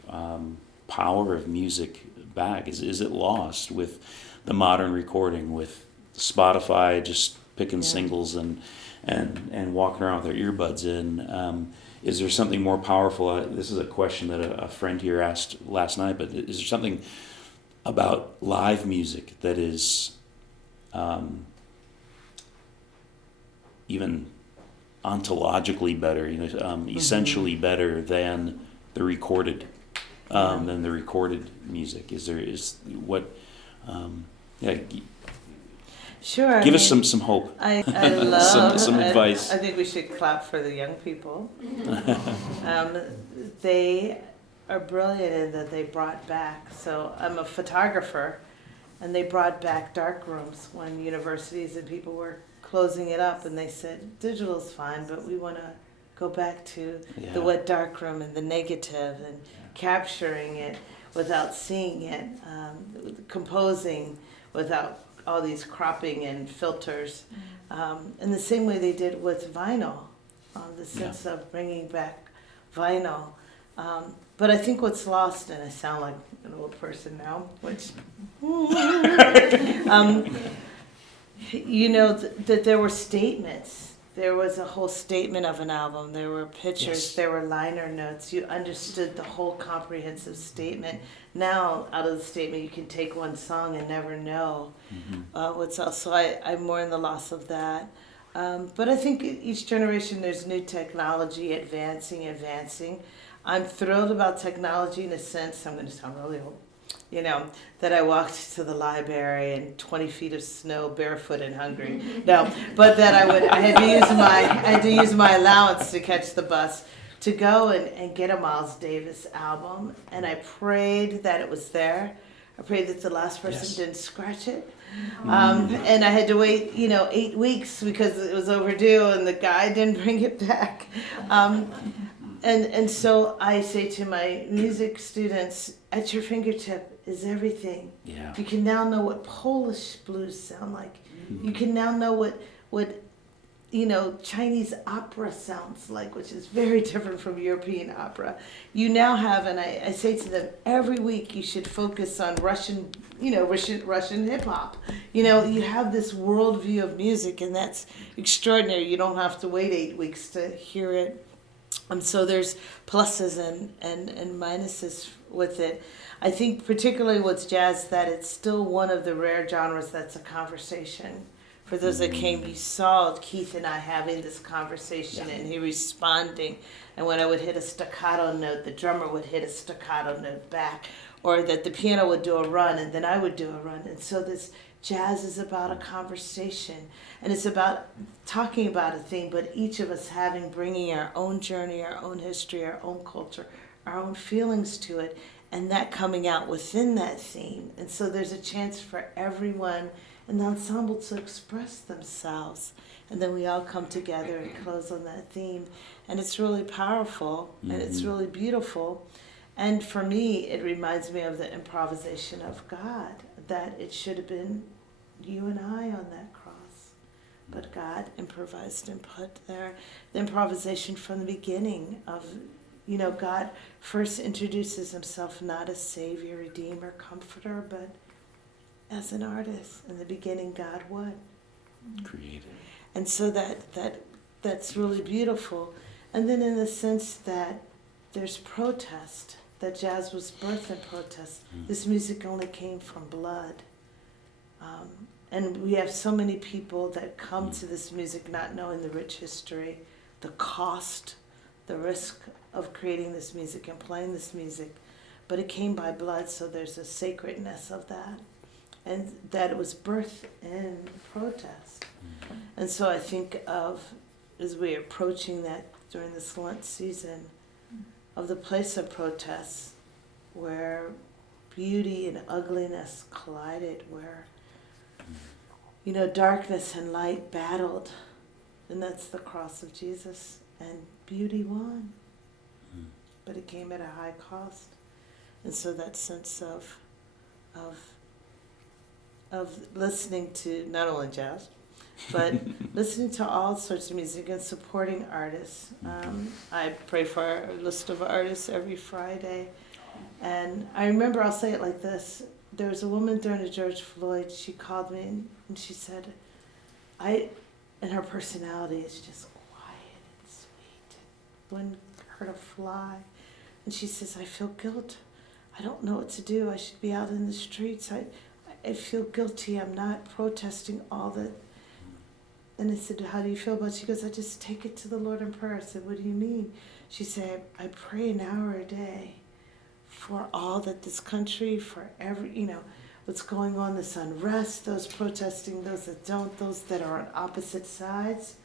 power of music back? Is it lost with the modern recording, with Spotify just picking singles and and walking around with their earbuds in. Is there something more powerful? This is a question that a friend here asked last night, but is there something about live music that is even ontologically better, essentially better than the recorded music? Sure. Give us some hope. I love some advice. I think we should clap for the young people. They are brilliant in that they brought back. So I'm a photographer, and they brought back dark rooms when universities and people were closing it up, and they said digital's fine, but we want to go back to the wet dark room and the negative and capturing it without seeing it, composing without all these cropping and filters, in the same way they did with vinyl, the sense of bringing back vinyl. But I think what's lost, and I sound like an old person now, which, that there were statements. There was a whole statement of an album. There were pictures. There were liner notes. You understood the whole comprehensive statement. Now, out of the statement, you can take one song and never know what's else. So I'm more in the loss of that. But I think each generation there's new technology advancing. I'm thrilled about technology in a sense. I'm going to sound really old. That I walked to the library in 20 feet of snow, barefoot and hungry. No, but that I had to use my allowance to catch the bus to go and get a Miles Davis album, and I prayed that it was there. I prayed that the last person didn't scratch it. And I had to wait, 8 weeks because it was overdue, and the guy didn't bring it back. And so I say to my music students, at your fingertip is everything. Yeah. You can now know what Polish blues sound like. You can now know what Chinese opera sounds like, which is very different from European opera. You now have, and I say to them, every week you should focus on Russian hip hop. You have this worldview of music, and that's extraordinary. You don't have to wait 8 weeks to hear it. So there's pluses and minuses with it. I think particularly with jazz that it's still one of the rare genres that's a conversation. For those that came, you saw Keith and I having this conversation and he responding. And when I would hit a staccato note, the drummer would hit a staccato note back. Or that the piano would do a run and then I would do a run. And so this jazz is about a conversation. And it's about talking about a thing, but each of us bringing our own journey, our own history, our own culture, our own feelings to it, and that coming out within that theme. And so there's a chance for everyone in the ensemble to express themselves. And then we all come together and close on that theme. And it's really powerful, and it's really beautiful. And for me, it reminds me of the improvisation of God, that it should have been you and I on that cross. But God improvised and put there the improvisation from the beginning of, God first introduces himself not as Savior, Redeemer, Comforter, but as an artist. In the beginning, God what? Created. And so that's really beautiful. And then in the sense that there's protest, that jazz was birthed in protest. This music only came from blood. And we have so many people that come to this music not knowing the rich history, the cost, the risk of creating this music and playing this music. But it came by blood, so there's a sacredness of that. And that it was birthed in protest. And so I think of, as we're approaching that during this Lent season, of the place of protest where beauty and ugliness collided, where darkness and light battled, and that's the cross of Jesus, and beauty won, but it came at a high cost. And so that sense of listening to not only jazz, but listening to all sorts of music and supporting artists. I pray for a list of artists every Friday. And I remember, I'll say it like this, there was a woman during the George Floyd, she called me and she said, I And her personality is just quiet and sweet. Wouldn't hurt a fly. And she says, I feel guilt. I don't know what to do. I should be out in the streets. I feel guilty. I'm not protesting all that. And I said, how do you feel about it? She goes, I just take it to the Lord in prayer. I said, what do you mean? She said, I pray an hour a day for all that this country, for every, what's going on, this unrest, those protesting, those that don't, those that are on opposite sides.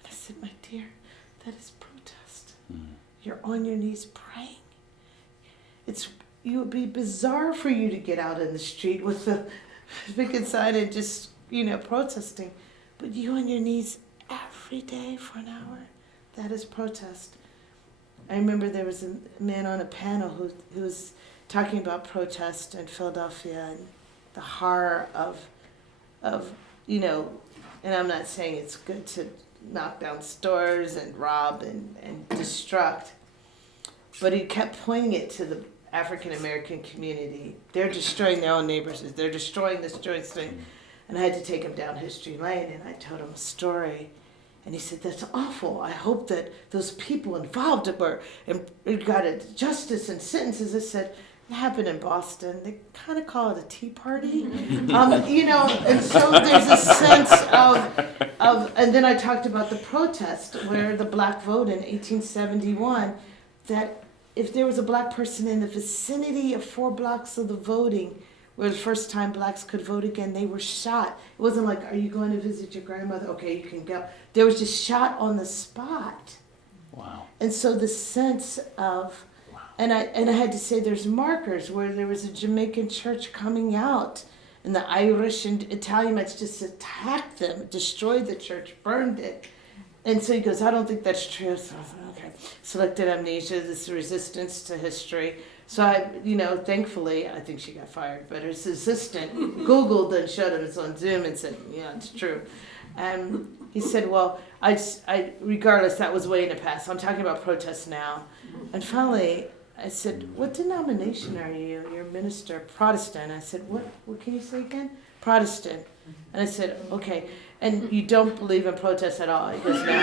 And I said, my dear, that is protest. You're on your knees praying. It would be bizarre for you to get out in the street with the picket sign and just, protesting. But you on your knees every day for an hour, that is protest. I remember there was a man on a panel who was talking about protest in Philadelphia and the horror of and I'm not saying it's good to knock down stores and rob and destruct, but he kept pointing it to the African American community. They're destroying their own neighborhoods. They're destroying this, thing. And I had to take him down history lane, and I told him a story. And he said, that's awful. I hope that those people involved got justice and sentences. I said, it happened in Boston. They kind of call it a tea party. And so there's a sense of, and then I talked about the protest where the black vote in 1871, that if there was a black person in the vicinity of 4 blocks of the voting, where the first time blacks could vote again, they were shot. It wasn't like, are you going to visit your grandmother? Okay, you can go. They was just shot on the spot. Wow. And so the sense of, and I had to say there's markers where there was a Jamaican church coming out, and the Irish and Italians just attacked them, destroyed the church, burned it. And so he goes, I don't think that's true. So I was like, okay. Selective amnesia, this resistance to history. So I, thankfully, I think she got fired, but her assistant Googled and showed him it's on Zoom and said, yeah, it's true. He said, well, I regardless, that was way in the past. I'm talking about protests now. And finally, I said, what denomination are you? You're a minister, Protestant. I said, what can you say again? Protestant. And I said, okay. And you don't believe in protest at all? He goes, no.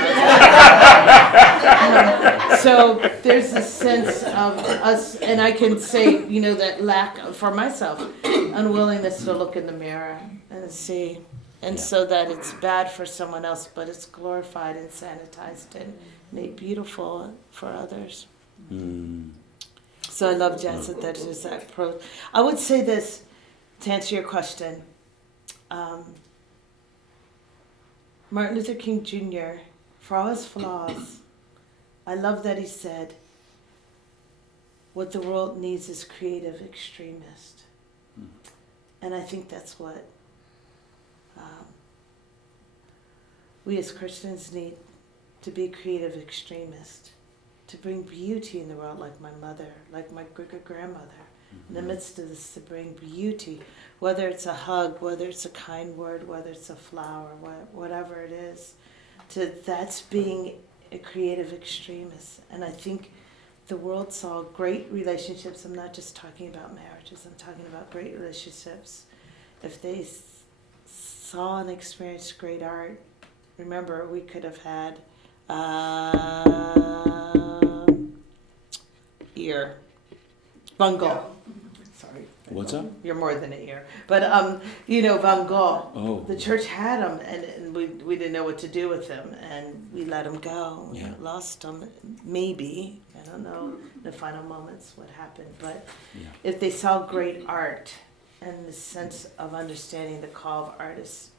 So there's a sense of us, and I can say, that lack of, for myself, unwillingness to look in the mirror and see. And so that it's bad for someone else, but it's glorified and sanitized and made beautiful for others. So I love Jess that there's that I would say this, to answer your question. Martin Luther King Jr., for all his flaws, I love that he said, what the world needs is creative extremists. And I think that's what we as Christians need, to be creative extremists, to bring beauty in the world like my mother, like my grandmother. In the midst of this, to bring beauty, whether it's a hug, whether it's a kind word, whether it's a flower, whatever it is, that's being a creative extremist. And I think the world saw great relationships. I'm not just talking about marriages, I'm talking about great relationships. If they saw and experienced great art, remember, we could have had Van Gogh. Sorry. What's up? You're more than an ear. But, Van Gogh. Oh. The church had him, and we didn't know what to do with him, and we let him go. We lost him, maybe. I don't know the final moments what happened. But if they saw great art and the sense of understanding the call of artists,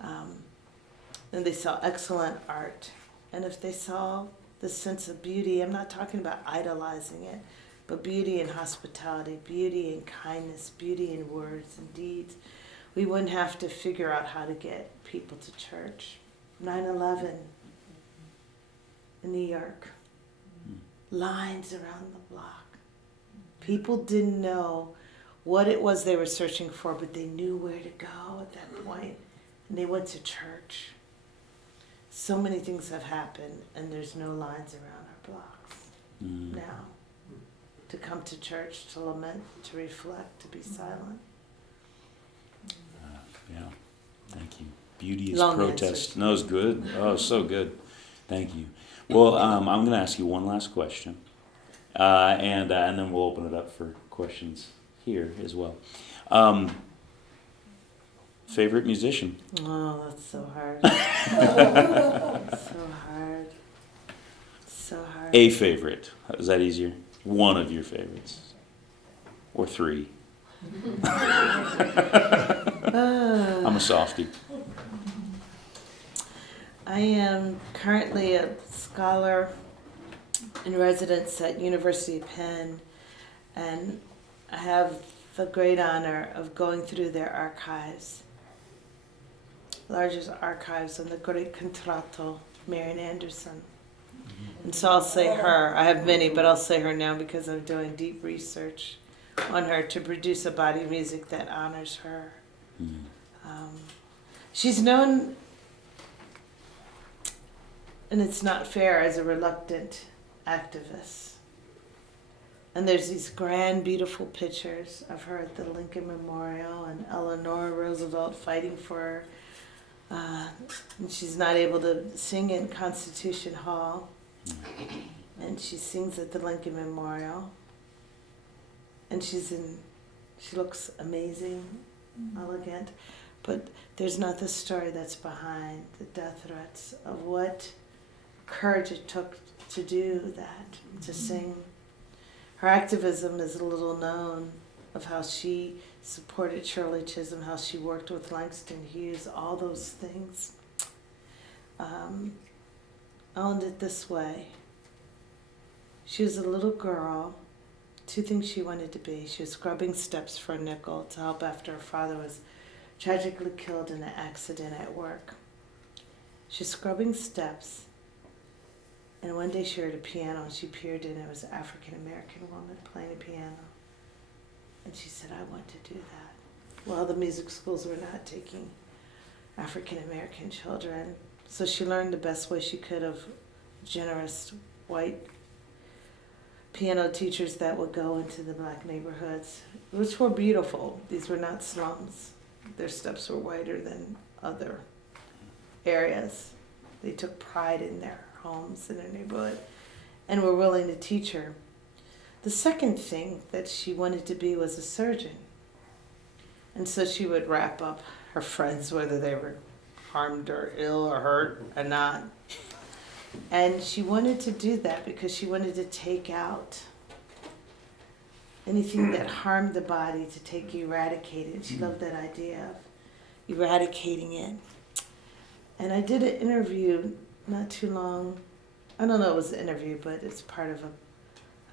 and they saw excellent art, and if they saw the sense of beauty, I'm not talking about idolizing it, but beauty in hospitality, beauty in kindness, beauty in words and deeds, we wouldn't have to figure out how to get people to church. 9/11 in New York, lines around the block. People didn't know what it was they were searching for, but they knew where to go at that point, and they went to church. So many things have happened, and there's no lines around our blocks now. To come to church, to lament, to reflect, to be silent. Thank you. Beauteous Long protest. answers. No, it's good. Oh, so good. Thank you. Well, I'm going to ask you one last question, and then we'll open it up for questions here as well. Favorite musician? Oh, that's so hard. So hard. So hard. A favorite. Is that easier? One of your favorites, or three? I'm a softie. I am currently a scholar in residence at University of Penn, and I have the great honor of going through their archives, largest archives on the great contralto, Marian Anderson. And so I'll say her. I have many, but I'll say her now because I'm doing deep research on her to produce a body of music that honors her. She's known, and it's not fair, as a reluctant activist. And there's these grand, beautiful pictures of her at the Lincoln Memorial and Eleanor Roosevelt fighting for her. And she's not able to sing in Constitution Hall. And she sings at the Lincoln Memorial. And she looks amazing, elegant. But there's not the story that's behind the death threats of what courage it took to do that, to sing. Her activism is a little known, of how she supported Shirley Chisholm, how she worked with Langston Hughes, all those things. I'll end it this way. She was a little girl. Two things she wanted to be. She was scrubbing steps for a nickel to help after her father was tragically killed in an accident at work. She was scrubbing steps, and one day she heard a piano, and she peered in. It was an African-American woman playing a piano. And she said, I want to do that. Well, the music schools were not taking African-American children. So she learned the best way she could of generous white piano teachers that would go into the black neighborhoods, which were beautiful. These were not slums. Their steps were whiter than other areas. They took pride in their homes and their neighborhood and were willing to teach her. The second thing that she wanted to be was a surgeon. And so she would wrap up her friends, whether they were harmed or ill or hurt or not. And she wanted to do that because she wanted to take out anything that harmed the body, to take eradicated. She loved that idea of eradicating it. And I did an interview not too long, I don't know it was an interview, but it's part of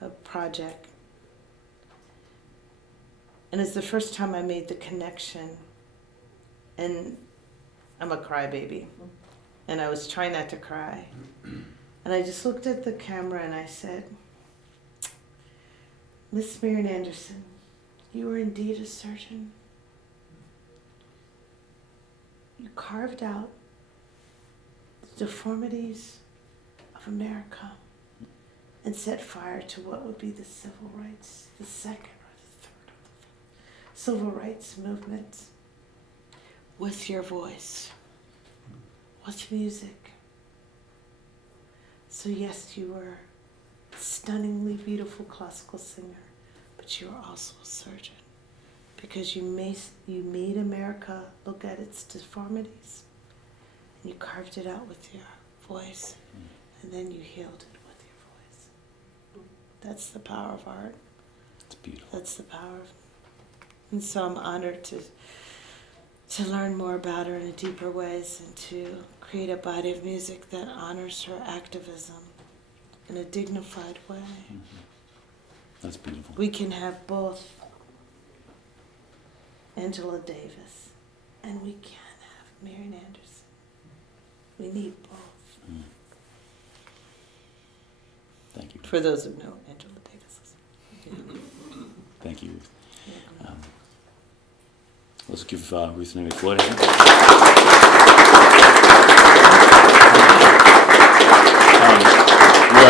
a project. And it's the first time I made the connection. And I'm a crybaby. And I was trying not to cry. And I just looked at the camera and I said, Miss Marian Anderson, you were indeed a surgeon. You carved out the deformities of America and set fire to what would be the civil rights, the second or the third of the civil rights movement, with your voice, with music. So yes, you were a stunningly beautiful classical singer, but you were also a surgeon, because you made America look at its deformities, and you carved it out with your voice, and then you healed it with your voice. That's the power of art. It's beautiful. That's the power of, and so I'm honored to learn more about her in a deeper ways and to create a body of music that honors her activism in a dignified way. Mm-hmm. That's beautiful. We can have both Angela Davis and we can have Marian Anderson. We need both. Mm. Thank you. For those who know Angela Davis. Thank you, Ruth. Let's give Ruth and Floyd a hand. We're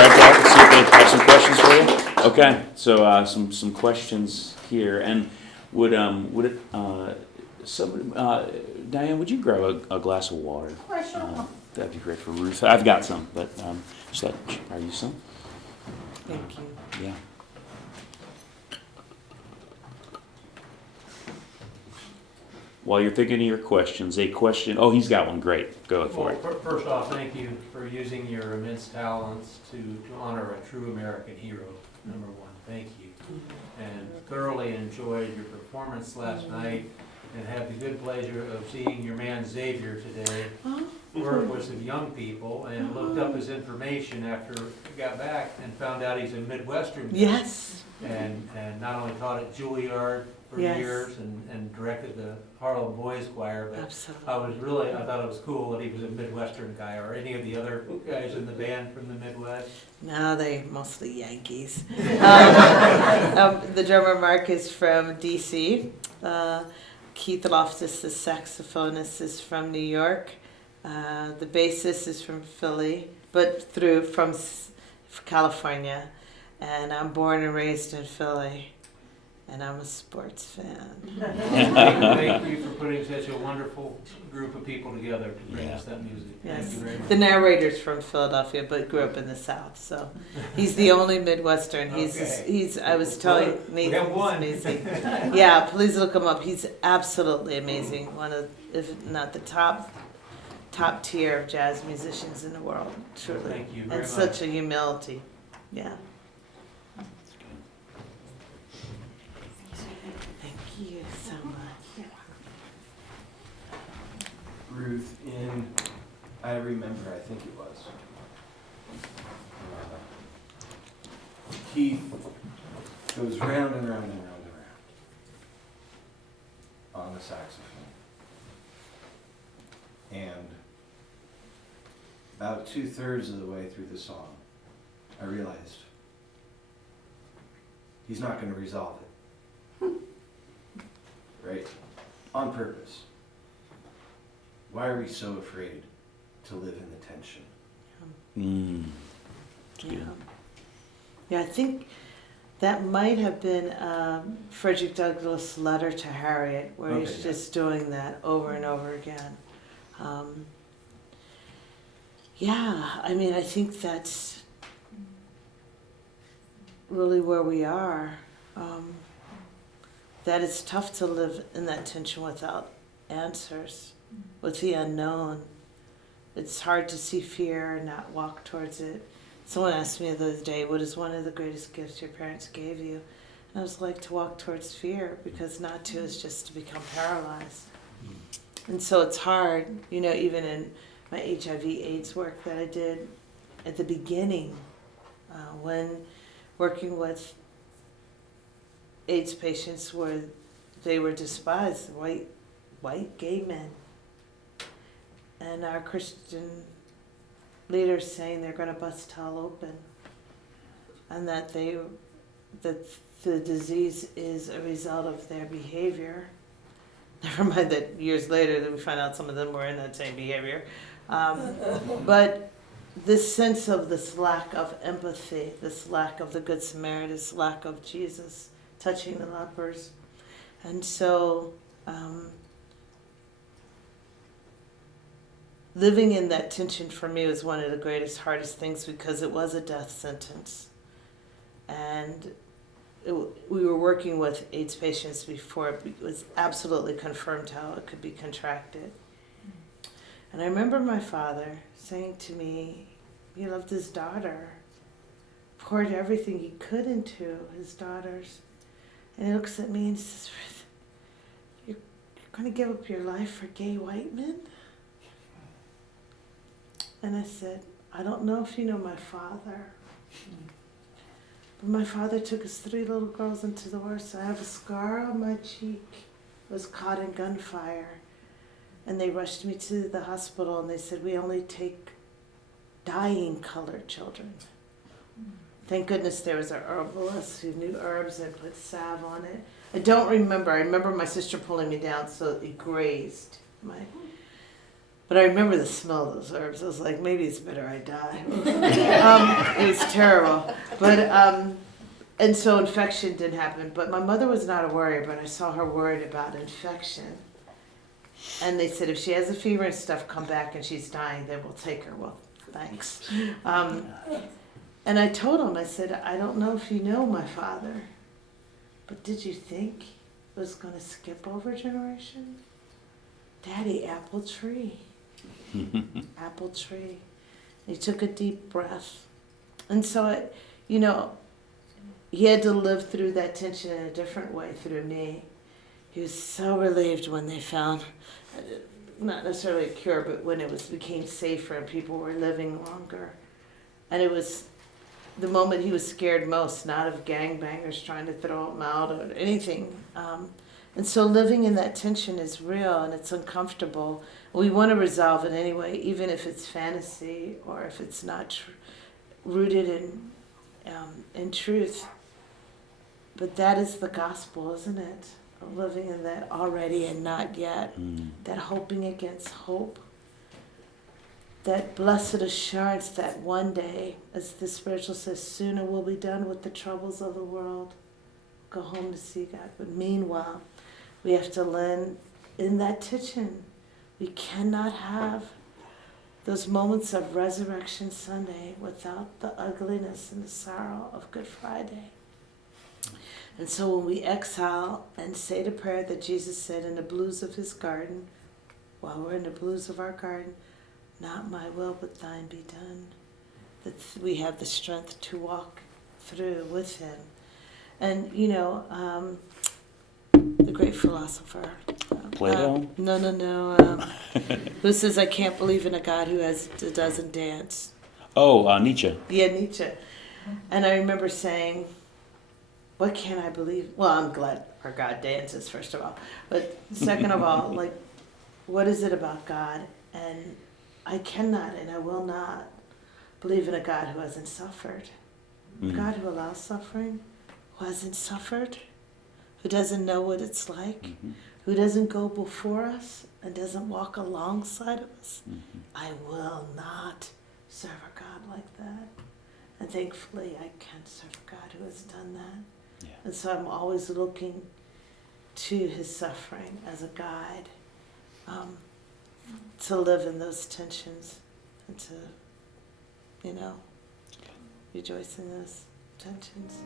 at that. Let's see if they have some questions for you. Okay, so some questions here, and would it Somebody, Diane, would you grab a glass of water? Oh, sure. That'd be great for Ruth. I've got some, but are you some? Thank you. Yeah. While you're thinking of your questions, a question. Oh, he's got one. Great. Go for it. First off, thank you for using your immense talents to honor a true American hero. Number one, thank you. And thoroughly enjoyed your performance last night, and had the good pleasure of seeing your man Xavier today work with some young people, and looked up his information after he got back and found out he's a Midwestern guy. Yes. And not only taught at Juilliard for Yes. years and directed the Harlem Boys Choir, but Absolutely. I thought it was cool that he was a Midwestern guy. Or any of the other guys in the band from the Midwest? No, they mostly Yankees. The drummer Mark is from DC. Keith Loftus, the saxophonist, is from New York. The bassist is from Philly, but from California. And I'm born and raised in Philly, and I'm a sports fan. Thank you for putting such a wonderful group of people together to bring us that music. Yes. Thank you very much. The narrator's from Philadelphia, but grew up in the South, so he's the only Midwestern. He's. I was telling Nathan, he's amazing. Yeah, please look him up. He's absolutely amazing. One of, if not the top tier of jazz musicians in the world, truly. Thank you very And much. such a humility. Yeah. Thank you so much. Ruth, I remember, I think it was, Keith goes round and round and round and round on the saxophone. And about 2/3 of the way through the song, I realized he's not going to resolve it. Right? On purpose. Why are we so afraid to live in the tension? That's good. Yeah, I think that might have been Frederick Douglass' letter to Harriet, where he's just doing that over and over again. Yeah, I mean, I think that's really where we are. That it's tough to live in that tension without answers, with the unknown. It's hard to see fear and not walk towards it. Someone asked me the other day, what is one of the greatest gifts your parents gave you? And I was like, to walk towards fear, because not to is just to become paralyzed. And so it's hard, even in my HIV/AIDS work that I did at the beginning, when working with AIDS patients where they were despised, white gay men. And our Christian leaders saying they're going to bust hell open, and that the disease is a result of their behavior. Never mind that years later that we find out some of them were in that same behavior. But this sense of this lack of empathy, this lack of the Good Samaritan, this lack of Jesus touching the lepers. And so living in that tension for me was one of the greatest, hardest things, because it was a death sentence. And we were working with AIDS patients before it was absolutely confirmed how it could be contracted. And I remember my father saying to me, he loved his daughter, poured everything he could into his daughters. And he looks at me and says, Ruth, you're going to give up your life for gay white men? And I said, I don't know if you know my father. But my father took his 3 little girls into the war, so I have a scar on my cheek. It was caught in gunfire. And they rushed me to the hospital, and they said, we only take dying colored children. Thank goodness there was an herbalist who knew herbs and put salve on it. I don't remember. I remember my sister pulling me down so it grazed my... But I remember the smell of those herbs. I was like, maybe it's better I die. It was terrible. But, and so infection didn't happen. But my mother was not a worrier, but I saw her worried about infection. And they said, if she has a fever and stuff, come back and she's dying, then we'll take her. Well, thanks. And I told him, I said, I don't know if you know my father, but did you think it was going to skip over a generation? Daddy, apple tree. Apple tree. He took a deep breath. And so, he had to live through that tension in a different way through me. He was so relieved when they found, not necessarily a cure, but when it became safer and people were living longer. And it was the moment he was scared most, not of gangbangers trying to throw him out or anything. And so living in that tension is real and it's uncomfortable. We want to resolve it anyway, even if it's fantasy or if it's not rooted in truth. But that is the gospel, isn't it? Of living in that already and not yet. That hoping against hope. That blessed assurance that one day, as the spiritual says, sooner we'll be done with the troubles of the world. Go home to see God. But meanwhile, we have to learn in that tension. We cannot have those moments of Resurrection Sunday without the ugliness and the sorrow of Good Friday. And so when we exhale and say the prayer that Jesus said in the blues of his garden, while we're in the blues of our garden, not my will but thine be done, that we have the strength to walk through with him. And, the great philosopher. Plato? No. Who says, I can't believe in a God who doesn't dance. Oh, Nietzsche. Yeah, Nietzsche. And I remember saying, what can I believe? Well, I'm glad our God dances, first of all. But second of all, what is it about God? And I cannot and I will not believe in a God who hasn't suffered. A God who allows suffering, who hasn't suffered, who doesn't know what it's like, who doesn't go before us and doesn't walk alongside of us. I will not serve a God like that. And thankfully, I can serve a God who has done that. Yeah. And so I'm always looking to his suffering as a guide to live in those tensions and to, rejoice in those tensions.